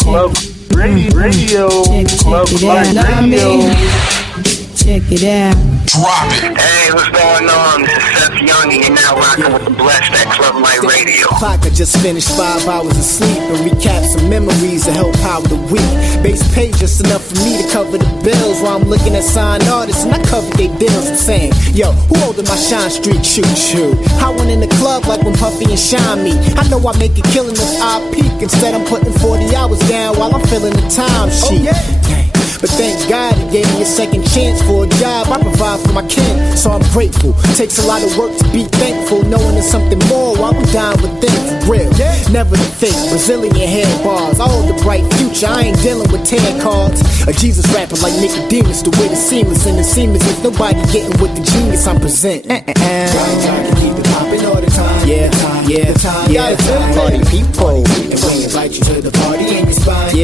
Club Radio. Club Radio. Check it out. Drop it. Hey, what's going on? This is Seph Young, and you're now rocking with the Blessed at Club Light Radio. Clock, I just finished 5 hours of sleep and recap some memories to help power the week. Base pay just enough for me to cover the bills while I'm looking at signed artists and I cover their deals. I'm saying, yo, who holding my Shine Street shoe? I went in the club like when Puffy and Shine meet. I know I make a killing if I peak. Instead, I'm putting 40 hours down while I'm filling the time sheet. But thank God he gave me a second chance for a job. I provide for my kin, so I'm grateful. Takes a lot of work to be thankful, knowing there's something more while I'm dying within for real. Never the fake Brazilian hair bars. I hold the bright future, I ain't dealing with tan cards. A Jesus rapper like Nicodemus, the way the seamless and the seamless. If nobody getting with the genius I'm presenting. Trying to keep it popping all the time. Yeah. Party people. And when you invite you to the party and your spine.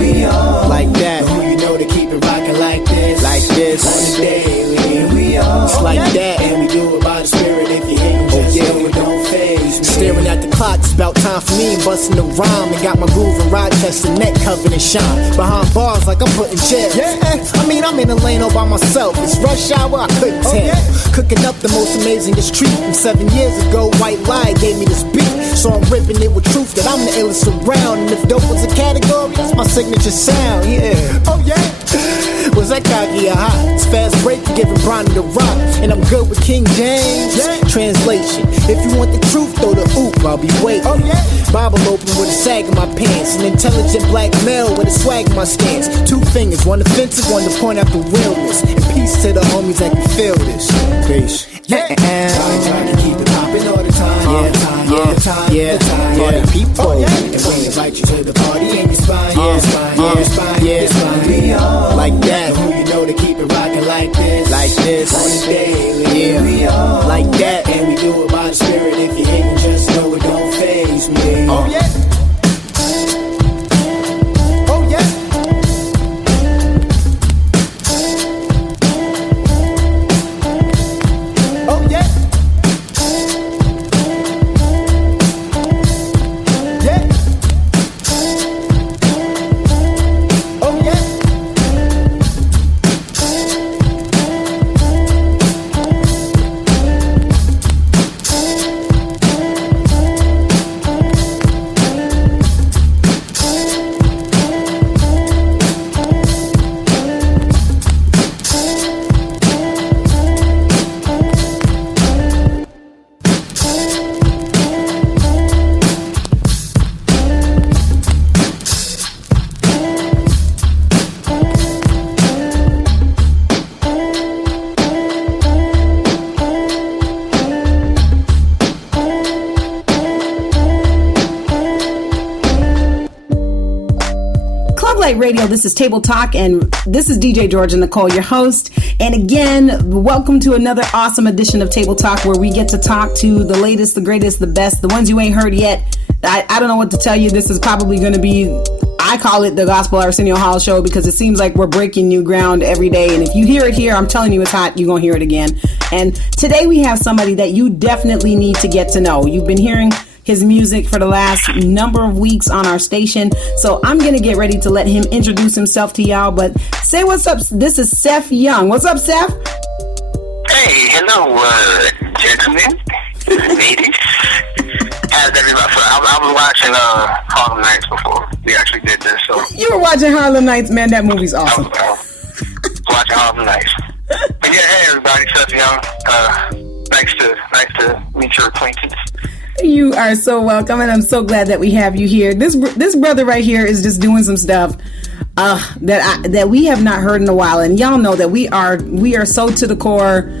We all like that. Who you know to keep it rocking like this. Like this. On the daily. We all it's like that. And we do it by the spirit. If you hate just know it don't phase me. Staring at the clock, it's about time for me. Busting the rhyme and got my groove in Rochester, neck covered in shine. Behind bars like I'm putting chips. I mean, I'm in a lane all by myself. It's rush hour, I couldn't tell. Cooking up the most amazingest treat. From 7 years ago, White Lie gave me this beat. So I'm ripping it with truth that I'm the illest around. And if dope was a category, that's my signature sound. Was that cocky or hot? It's fast break for giving Bronny the rock. And I'm good with King James. Translation: if you want the truth, throw the oop, I'll be waiting. Bible open with a sag in my pants. An intelligent black male with a swag in my stance. 2 fingers, one offensive, one to point out the realness. And peace to the homies that can feel this. Peace. Trying to keep it popping all the time. Party people. And when you invite you to the party and your spine. We all like that. Who you know to keep it rocking like this. Like this. On the daily. We all like that. And we do it by the spirit. If you hating, just know it don't phase me. Radio. This is Table Talk, and this is DJ Georgia Nicole, your host. And again, welcome to another awesome edition of Table Talk, where we get to talk to the latest, the greatest, the best, the ones you ain't heard yet. I don't know what to tell you. This is probably going to be, I call it the Gospel Arsenio Hall Show, because it seems like we're breaking new ground every day. And if you hear it here, I'm telling you it's hot. You're going to hear it again. And today we have somebody that you definitely need to get to know. You've been hearing his music for the last number of weeks on our station. So I'm going to get ready to let him introduce himself to y'all. But say what's up. This is Seph Young. What's up, Seph? Hey, hello, gentlemen, ladies. How's everybody? I was watching Harlem Nights before we actually did this. So you were watching Harlem Nights, man. That movie's awesome. Watching Harlem Nights. But yeah, hey everybody, Seph Young. Nice to meet your acquaintance. You are so welcome, and I'm so glad that we have you here. This brother right here is just doing some stuff that we have not heard in a while, and y'all know that we are so to the core,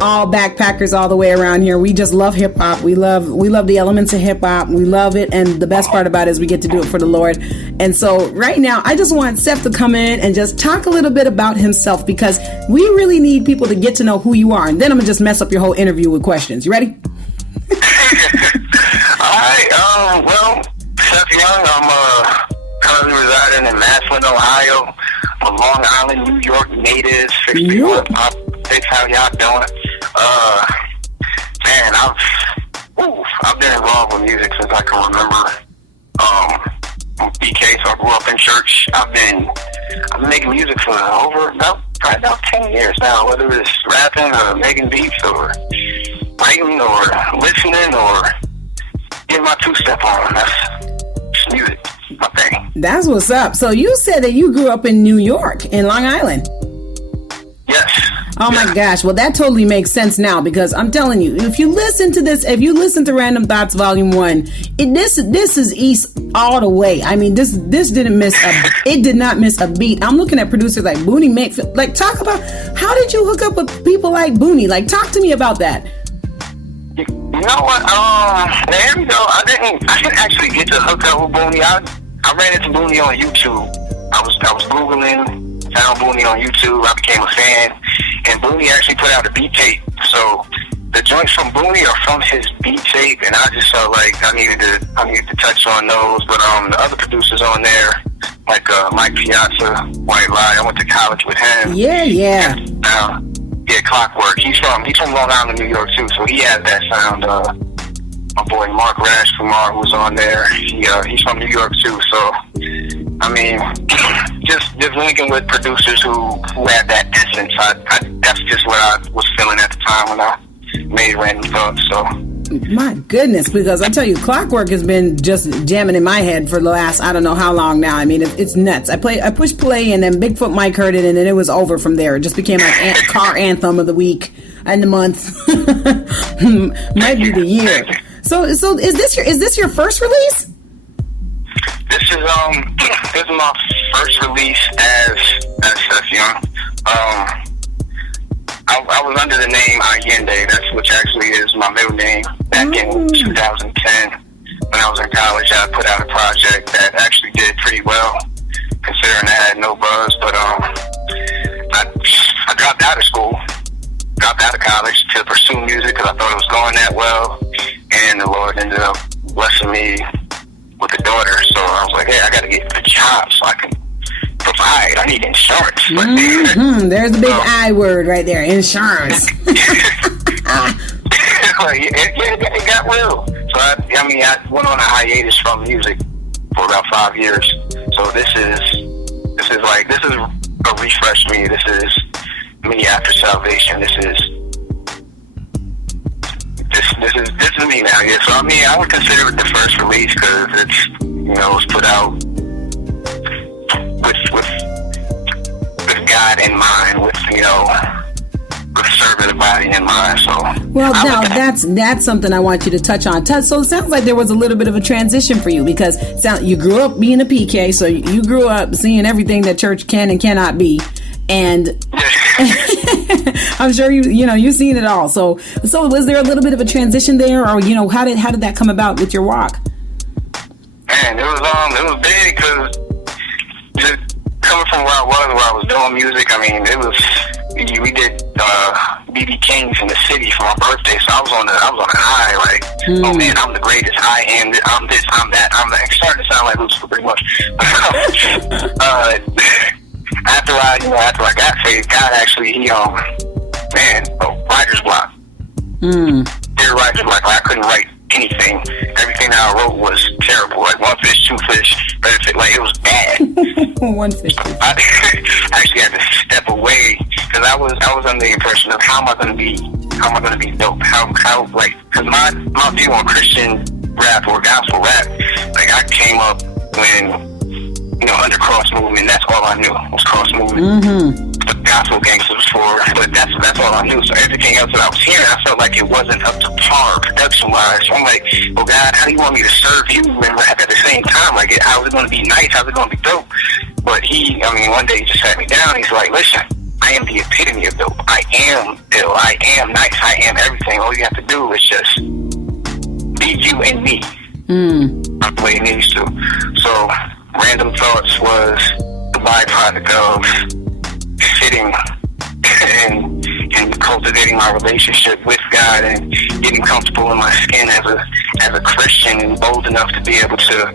all backpackers all the way around here. We just love hip hop. We love the elements of hip hop. We love it, and the best part about it is we get to do it for the Lord. And so right now, I just want Seph to come in and just talk a little bit about himself, because we really need people to get to know who you are. And then I'm gonna just mess up your whole interview with questions. You ready? Alright, well, Seph Young, I'm currently residing in Massillon, Ohio. I'm a Long Island, New York native, 61 pop. How y'all doing? Man, I've been involved with music since I can remember. BK, so I grew up in church. I've been making music for probably about 10 years now, whether it's rapping or making beats or writing or listening or getting my two-step on. That's music, my thing. That's what's up. So you said that you grew up in New York, in Long Island. Yes. Oh my gosh. Well, that totally makes sense now, because I'm telling you, if you listen to Random Thoughts Volume 1, this is East all the way. I mean, this it did not miss a beat. I'm looking at producers like Booney Mayfield. Like, talk about, how did you hook up with people like Booney? Like, talk to me about that. You know what? There we go. I didn't actually get to hook up with Booney. I ran into Booney on YouTube. I was Googling, found Booney on YouTube. I became a fan. And Booney actually put out a beat tape. So the joints from Booney are from his beat tape, and I just felt like I needed to touch on those. But the other producers on there, like Mike Piazza, White Lie, I went to college with him. Yeah. Clockwork. He's from Long Island, New York too, so he has that sound. My boy Mark Rajkumar, who's on there, he's from New York too. So I mean, just linking with producers who had that essence. That's just what I was feeling at the time when I made Random Thoughts. So. My goodness, because I tell you, Clockwork has been just jamming in my head for the last, I don't know how long now. I mean, it's nuts. I pushed play, and then Bigfoot Mike heard it, and then it was over from there. It just became like car anthem of the week and the month. Might be the year. So is this your first release? This is my first release as Seph Young. I was under the name Allende, which actually is my middle name. Back in 2010, when I was in college, I put out a project that actually did pretty well, considering I had no buzz. But I dropped out of school, dropped out of college to pursue music because I thought it was going that well, and the Lord ended up blessing me with a daughter. So I was like, hey, I got to get a job so I can provide. I need insurance. There's the big I word right there, insurance. It got real. So I went on a hiatus from music for about 5 years. So this is a refresh me. This is me after salvation. This is me now. Yeah. So I would consider it the first release because it's was put out with God in mind, with serving the body in mind. So well, now that's something I want you to touch on. So it sounds like there was a little bit of a transition for you, because you grew up being a PK, so you grew up seeing everything that church can and cannot be, and I'm sure you've seen it all. So was there a little bit of a transition there, or how did that come about with your walk? Man, it was big because coming from where I was doing music. I mean, we did BB King's in the city for my birthday, so I was on a high, like, oh man, I'm the greatest. I'm this, I'm that, I'm that. It's starting to sound like Lucifer pretty much. After I got saved, God actually, writer's block. Dear writer's block. I couldn't write anything. Everything that I wrote was terrible. Like one fish, two fish, like it was bad. One fish. I actually had to step away because I was under the impression of how am I going to be dope? How because my view on Christian rap or gospel rap, like I came up when under cross movement. That's all I knew was cross movement. The gospel gangsters but that's all I knew. So everything else that I was hearing, I felt like it wasn't up to par production wise. So I'm like, well, God, how do you want me to serve you and rap at the same time? Like, how is it going to be nice? How's it going to be dope? But one day he just sat me down. He's like, listen, I am the epitome of dope. I am ill. I am nice. I am everything. All you have to do is just be you and me. The way it needs to. So Random Thoughts was the byproduct of sitting and cultivating my relationship with God and getting comfortable in my skin as a Christian and bold enough to be able to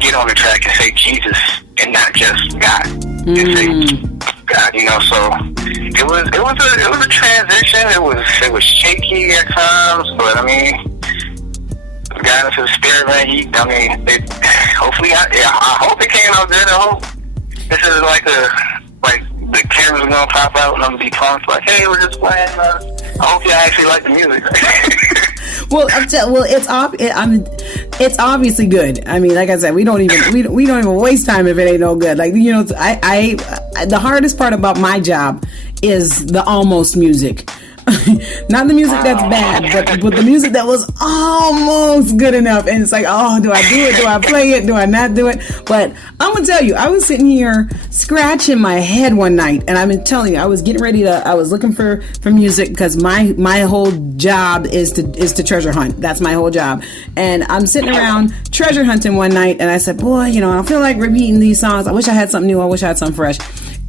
get on the track and say Jesus and not just God. And say God, so it was a transition. It was shaky at times, but I mean, got into the spirit, man. Hopefully, I hope it came out good. I hope this is like the cameras are gonna pop out and I'm gonna be pumped. Like, hey, we're just playing. I hope you actually like the music. Well, it's obviously good. I mean, like I said, we don't even waste time if it ain't no good. Like, you know, I the hardest part about my job is the almost music. Not the music that's bad, but the music that was almost good enough. And it's like, oh, do I do it? Do I play it? Do I not do it? But I'm gonna tell you, I was sitting here scratching my head one night, and I'm telling you, I was getting ready to. I was looking for music because my whole job is to treasure hunt. That's my whole job. And I'm sitting around treasure hunting one night, and I said, boy, you know, I feel like repeating these songs. I wish I had something new. I wish I had something fresh.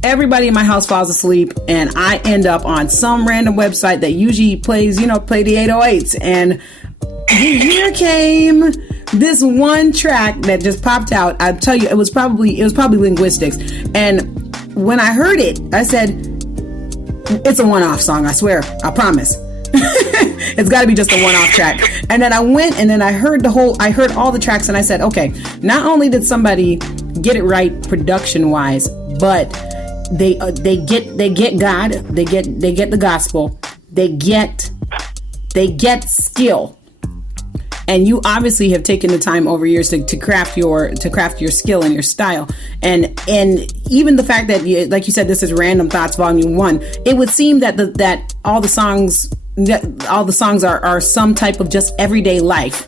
Everybody in my house falls asleep, and I end up on some random website that usually plays, you know, play the 808s. And here came this one track that just popped out. I tell you, it was probably linguistics. And when I heard it, I said, it's a one-off song. I swear, I promise. It's got to be just a one-off track. And then I went and then I heard all the tracks, and I said, okay, not only did somebody get it right production-wise, but they get God, they get the gospel, they get skill. And you obviously have taken the time over years to craft your skill and your style. And even the fact that, like you said, this is Random Thoughts Volume 1, it would seem that all the songs are some type of just everyday life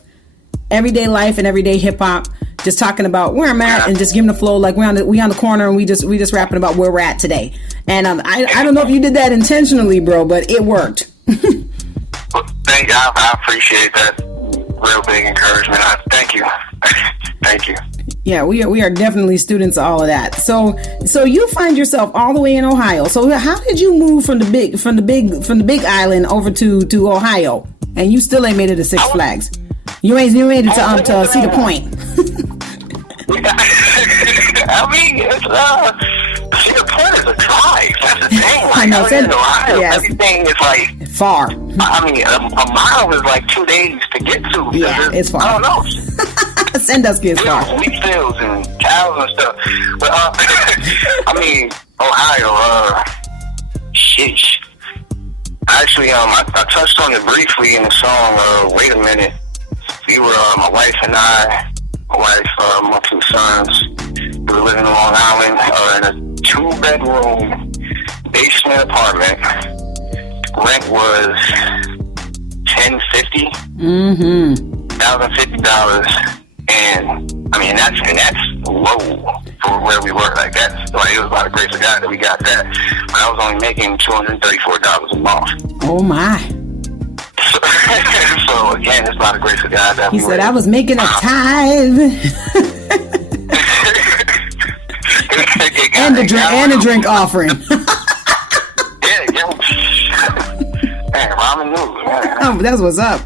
and everyday hip hop. Just talking about where I'm at and just giving the flow like we on the corner and we just rapping about where we're at today. And I don't know if you did that intentionally, bro, but it worked. Well, thank you. I appreciate that. Real big encouragement. Thank you. Thank you. Yeah, we are definitely students of all of that. So you find yourself all the way in Ohio. So how did you move from the big island over to Ohio, and you still ain't made it to Six Flags? You made it to Cedar Point. I mean, Cedar Point is a drive. That's the thing. Like, I know. Ohio, yes. Everything is like far. I mean, a mile is like 2 days to get to. Yeah, it's far. I don't know. Sandusky is far. Wheat fields and cows and stuff. But I mean, Ohio. Sheesh. Actually, I touched on it briefly in the song. Wait a minute. We were my wife and I. My 2 sons, we were living in Long Island in a 2-bedroom basement apartment. Rent was $1,050. $1,050, and I mean that's low for where we were. Like that's like it was by the grace of God that we got that. But I was only making $234 a month. Oh my. So again, it's by the grace of God that he said I was making a tithe. and a drink offering. yeah. Man, ramen noodles, man. Oh, that's what's up.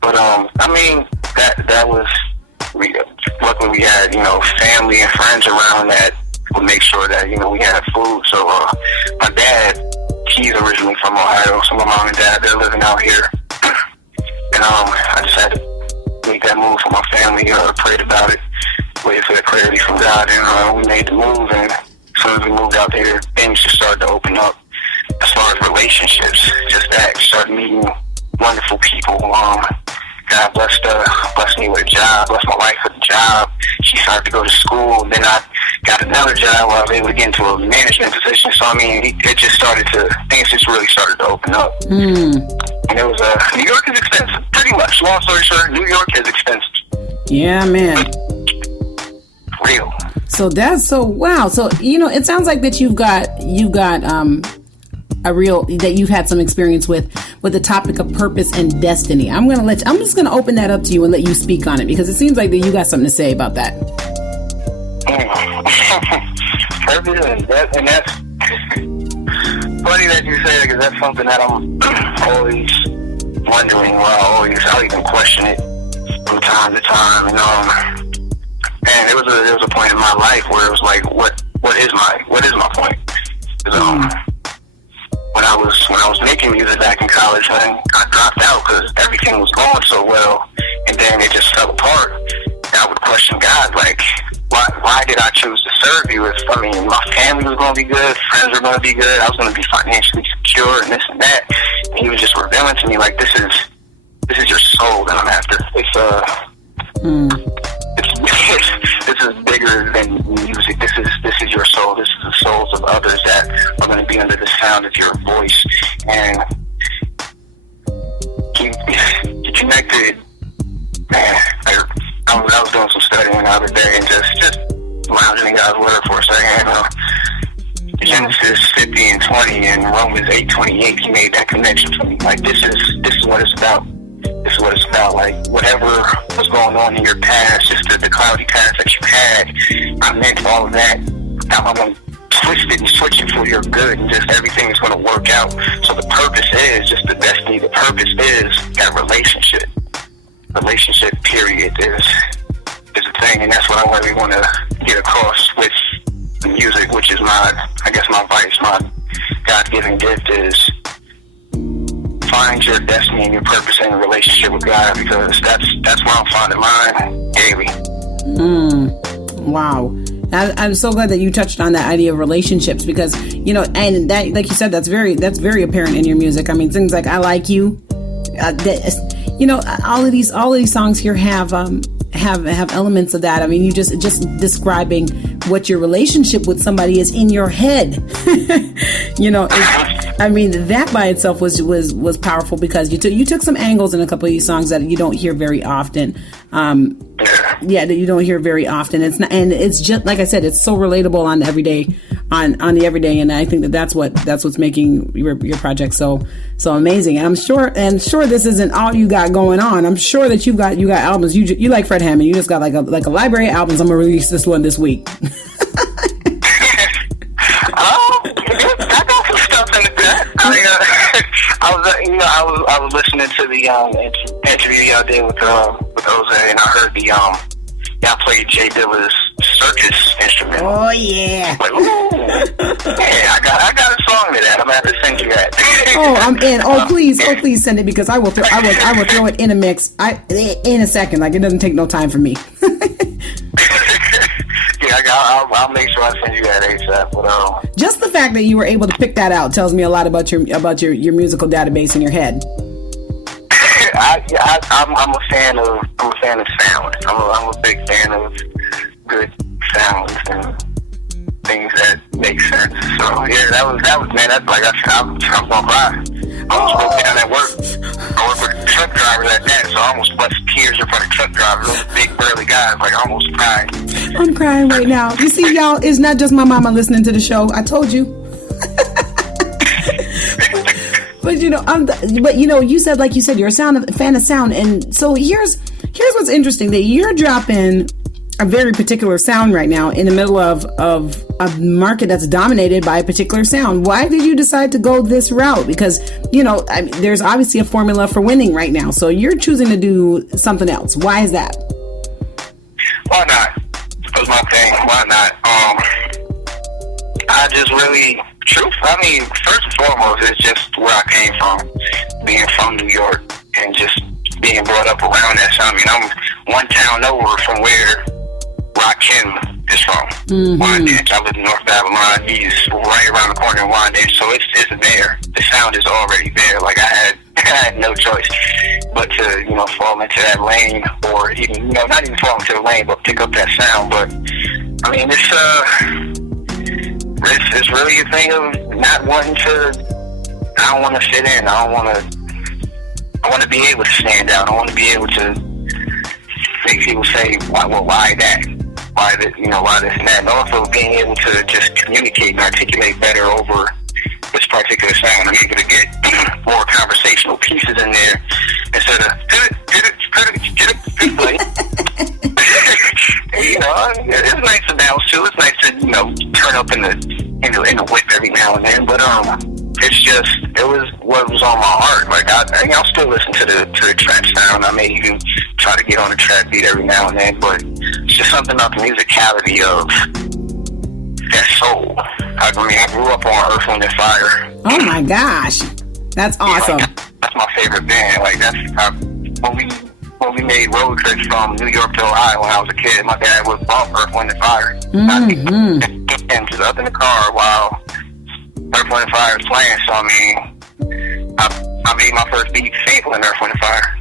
But I mean that was luckily we had, you know, family and friends around that would make sure that, you know, we had food. So my dad, he's originally from Ohio, so my mom and dad, they're living out here. And I just had to make that move for my family, prayed about it, waited for that clarity from God, and we made the move. And as soon as we moved out there, things just started to open up as far as relationships. Just that, started meeting wonderful people. God blessed me with a job, blessed my wife with a job. She started to go to school. Then I got another job where I was able to get into a management position. So, I mean, things just really started to open up. And it was, New York is expensive, pretty much. Long story short, New York is expensive. Yeah, man. Real. So wow. So, you know, it sounds like that you've got that you've had some experience with the topic of purpose and destiny. I'm just gonna open that up to you and let you speak on it, because it seems like that you got something to say about that. Purpose and that's funny that you say it, because that's something that I'm always wondering. I'll even question it from time to time. And it was a point in my life where it was like, what is my point? When I was making music back in college, I dropped out because everything was going so well, and then it just fell apart, I would question God, like, why did I choose to serve you? If, I mean, my family was going to be good, friends were going to be good, I was going to be financially secure, and this and that. And he was just revealing to me, like, this is your soul that I'm after. This is bigger than music. This is your soul. This is the souls of others that are going to be under the sound of your voice. And he connected. Man, I was doing some studying the other day and just lounging in God's word for a second. Genesis 50 and 20 and Romans 8:28. He made that connection for me. Like, this is what it's about. This is what it's about. Like, whatever was going on in your past, just the cloudy past that you had, I meant all of that. Now I'm going to twist it and switch it for your good, and just everything is going to work out. So the purpose is just the destiny. The purpose is that relationship. Relationship, period, is a thing, and that's what I really want to get across with the music, which is my vice, my God-given gift is find your destiny and your purpose in a relationship with God, because that's where I'm finding mine daily. Wow. I'm so glad that you touched on that idea of relationships, because, you know, and that, like you said, that's very apparent in your music. I mean, things like "I Like You," you know, all of these songs here have elements of that. I mean, you just describing what your relationship with somebody is in your head. You know, I mean, that by itself was powerful, because you took some angles in a couple of these songs that you don't hear very often. That you don't hear very often. It's not, and it's just like I said, it's so relatable on the everyday, and I think that's what's making your project so amazing. And I'm sure this isn't all you got going on. I'm sure that you got albums. You like Fred Hammond. You just got like a library of albums. I'm gonna release this one this week. I got some stuff in the back. I was listening to the interview y'all did with Jose, and I heard y'all played Jay Dilla's circus instrument. Oh yeah. Like, I got a song to that. I'm gonna have to send you that. Oh, I'm in. Oh please send it, because I will throw it in a mix. In a second. Like, it doesn't take no time for me. Yeah, I'll make sure I send you that ASAP. But just the fact that you were able to pick that out tells me a lot about your musical database in your head. I'm a fan of sound. I'm a big fan of good sounds and things that make sense. So yeah, that was man. That's like I'm gonna cry. I almost broke down at work. I work with truck drivers at that, so I almost bust tears in front of truck drivers. Those big burly guys, like, I almost cried. I'm crying right now. You see, y'all, it's not just my mama listening to the show. I told you. But you said, like you said, you're a fan of sound, and so here's what's interesting, that you're dropping a very particular sound right now in the middle of a market that's dominated by a particular sound. Why did you decide to go this route? Because, there's obviously a formula for winning right now, so you're choosing to do something else. Why is that? Why not? Was my thing. Why not? I just really, first and foremost, it's just where I came from, being from New York and just being brought up around that. So, I'm one town over from where Rakim is from. Mm-hmm. Wyandanch. I live in North Babylon. He's right around the corner in Wyandanch, so it's there. The sound is already there. Like, I had no choice but to, fall into that lane, or even, not even fall into the lane, but pick up that sound. But it's really a thing of not wanting to. I don't want to fit in. I want to be able to stand out. I want to be able to make people say, why that? Why this and that? And also being able to just communicate and articulate better over this particular sound. I'm able to get more conversational pieces in there instead of it's nice to bounce too. It's nice to turn up in the whip every now and then. But it was what was on my heart. Like, I'll still listen to the trap sound. I may even try to get on the trap beat every now and then. But it's just something about the musicality of that soul. I grew up on Earth, Wind, and Fire. Oh my gosh, that's awesome. That's my favorite band. Like, that's when when we made road trips from New York to Ohio when I was a kid, my dad would bump Earth, Wind, and Fire. And just up in the car while Earth, Wind, and Fire was playing. So, I made my first beat sampling Earth, Wind, and Fire.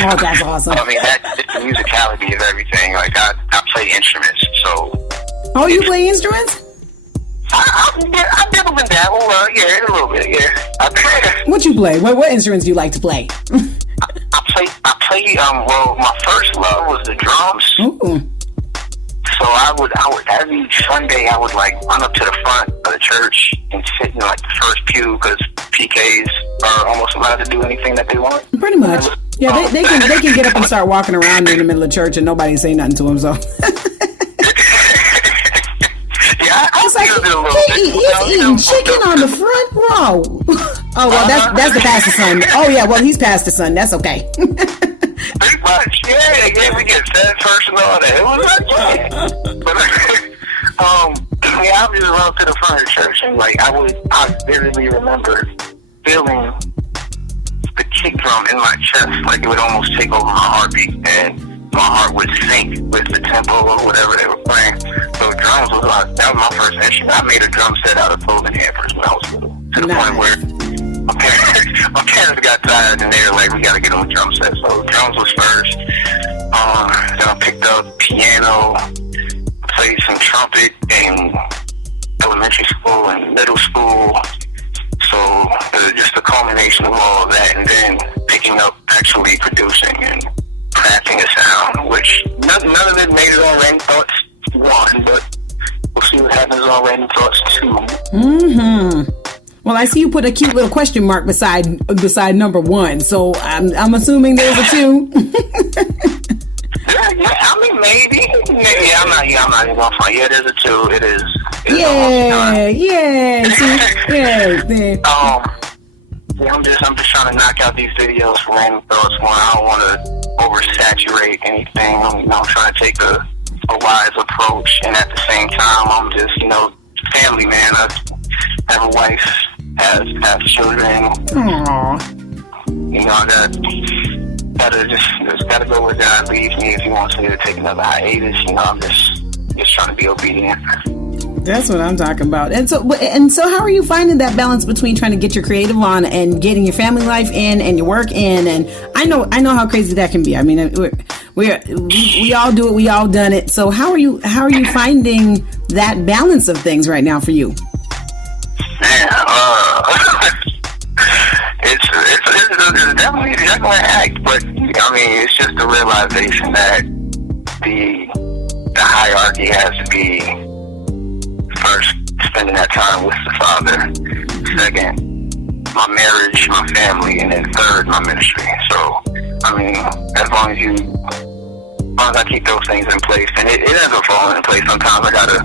Oh, that's awesome. That's just the musicality of everything. Like, I play instruments, so. Oh, you play instruments? I've never been dabbled. Yeah, a little bit, yeah. What you play? What instruments do you like to play? I play, well, my first love was the drums. Ooh. So I would every Sunday I would like run up to the front of the church and sit in like the first pew because PKs are almost allowed to do anything that they want. Pretty much. Yeah, they can get up and start walking around in the middle of church and nobody say nothing to them. So. Yeah, it's like he's eating chicken on the front row. Oh well, that's the pastor's son. Oh yeah, well he's pastor's son. That's okay. Pretty much, yeah, we get fed first and all that. It was like, yeah. But I would just run to the front of the church and like I vividly remember feeling the kick drum in my chest, like it would almost take over my heartbeat, and my heart would sync with the tempo or whatever they were playing. So drums that was my first instrument. I made a drum set out of folding hampers when I was little, to the point where my parents got tired and they were like, we gotta get on a drum set. So drums was first. Then I picked up piano, played some trumpet in elementary school and middle school. So it was just a culmination of all of that, and then picking up actually producing and crafting a sound, which none of it made it on Random Thoughts 1, but we'll see what happens on Random Thoughts 2. Well, I see you put a cute little question mark beside number 1, so I'm assuming there's a 2. Yeah, I mean maybe. I'm not even gonna find. Yeah, there's a 2. It is. Yeah. I'm just trying to knock out these videos for Random Thoughts 1. I don't want to oversaturate anything. I'm trying to take a wise approach, and at the same time, I'm just family man. I have a wife, have children. Aww. I gotta go where God leads me. If He wants me to take another hiatus, I'm just trying to be obedient. That's what I'm talking about. And so how are you finding that balance between trying to get your creative on and getting your family life in and your work in? And I know how crazy that can be. I mean, we all do it. We all done it. So how are you finding that balance of things right now for you? Man, it's definitely an act, but I mean, it's just the realization that the hierarchy has to be first spending that time with the Father, second my marriage, my family, and then third my ministry. So I mean, as long as I keep those things in place, and it ends up falling in place. Sometimes I gotta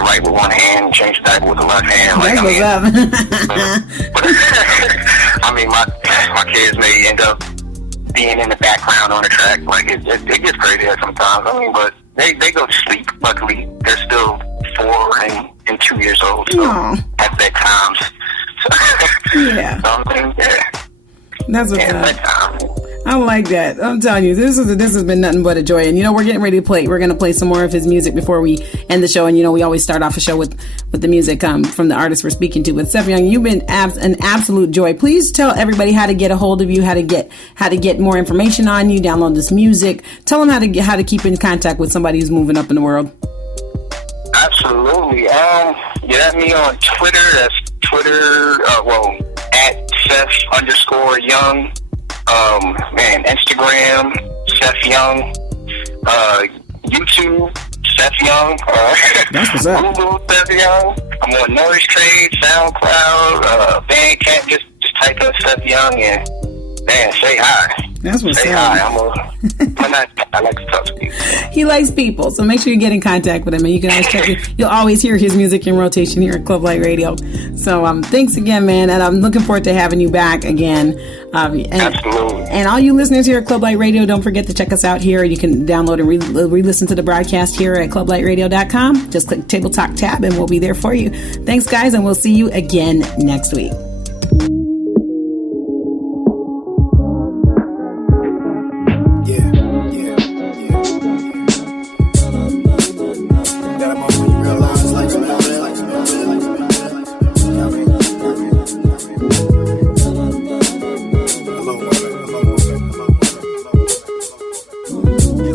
write with one hand and change the diaper with the left hand. That's what's up. I mean, my kids may end up being in the background on the track. Like it gets crazy sometimes. I mean, but they go to sleep. Luckily, they're still 4 and 2 years old, so at bedtimes. Yeah. That's what's up. I like that. I'm telling you, this has been nothing but a joy. And we're getting ready to play. We're going to play some more of his music before we end the show. And we always start off a show with the music from the artist we're speaking to. But Seph Young, you've been an absolute joy. Please tell everybody how to get a hold of you, how to get more information on you, download this music. Tell them how to keep in contact with somebody who's moving up in the world. Absolutely. Get me on Twitter. That's Twitter. At Seph_Young. Instagram, Seph Young, YouTube, Seph Young, that's what's up. Google, Seph Young. I'm on Noise Trade, SoundCloud, Bandcamp. Just type up Seph Young and say hi. That's what's say up. Hi. I like to talk to people. He likes people, so make sure you get in contact with him, and you can always check it. You'll always hear his music in rotation here at Club Light Radio. So thanks again, man, and I'm looking forward to having you back again. Absolutely. And all you listeners here at Club Light Radio, don't forget to check us out here. You can download and re-listen to the broadcast here at clublightradio.com. Just click Table Talk tab, and we'll be there for you. Thanks, guys, and we'll see you again next week. Yeah.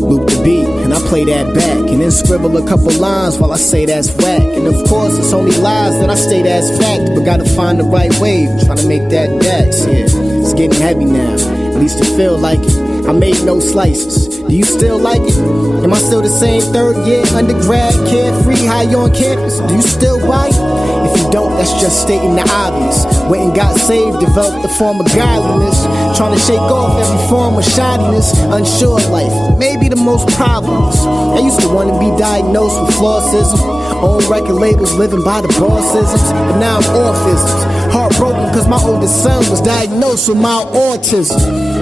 Loop the beat, and I play that back, and then scribble a couple lines while I say that's whack. And of course, it's only lies that I state as fact, but gotta find the right wave, trying to make that dax. Yeah, it's getting heavy now, at least it feel like it. I made no slices. Do you still like it? Am I still the same third year undergrad, carefree, high on campus? Do you still buy it? If you don't, that's just stating the obvious. Went and got saved, developed a form of godliness, trying to shake off every form of shoddiness, unsure of life, maybe the most problems. I used to want to be diagnosed with flawsism, own record labels, living by the bossisms, but now I'm orphisms. Heartbroken cause my oldest son was diagnosed with mild autism.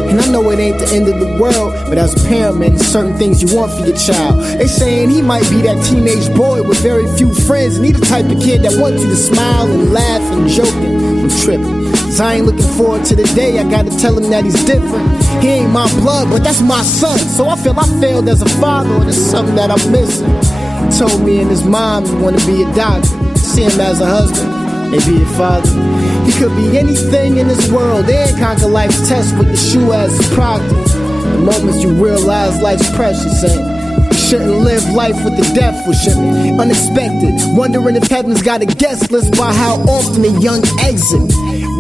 And I know it ain't the end of the world, but as a parent, man, there's certain things you want for your child. They saying he might be that teenage boy with very few friends, and he the type of kid that wants you to smile and laugh and joke. I'm tripping, cause I ain't looking forward to the day I gotta tell him that he's different. He ain't my blood, but that's my son, so I feel I failed as a father, or there's something that I'm missing. He told me and his mom he wanna be a doctor, see him as a husband, maybe a father. He could be anything in this world and conquer life's test with Yeshua as his proctor. The moments you realize life's precious and you shouldn't live life with the death wish. Unexpected, wondering if heaven's got a guest list by how often a young exit.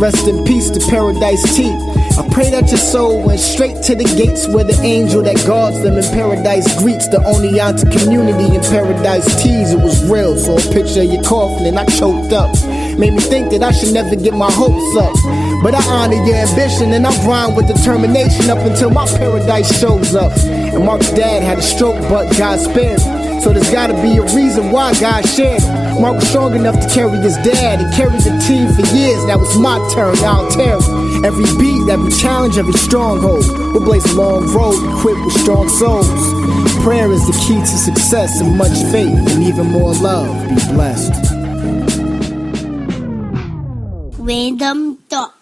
Rest in peace to Paradise T. I pray that your soul went straight to the gates where the angel that guards them in paradise greets the only auntie community in Paradise Tees. It was real, so a picture of your coffin and I choked up. Made me think that I should never get my hopes up, but I honor your ambition and I grind with determination up until my paradise shows up. And Mark's dad had a stroke, but God spared him, so there's gotta be a reason why God shared him. Mark was strong enough to carry his dad and carry the team for years. Now it's my turn, I'll tear him. Every beat, every challenge, every stronghold. We'll blaze a long road equipped with strong souls. Prayer is the key to success and much faith and even more love. Be blessed. Random thought.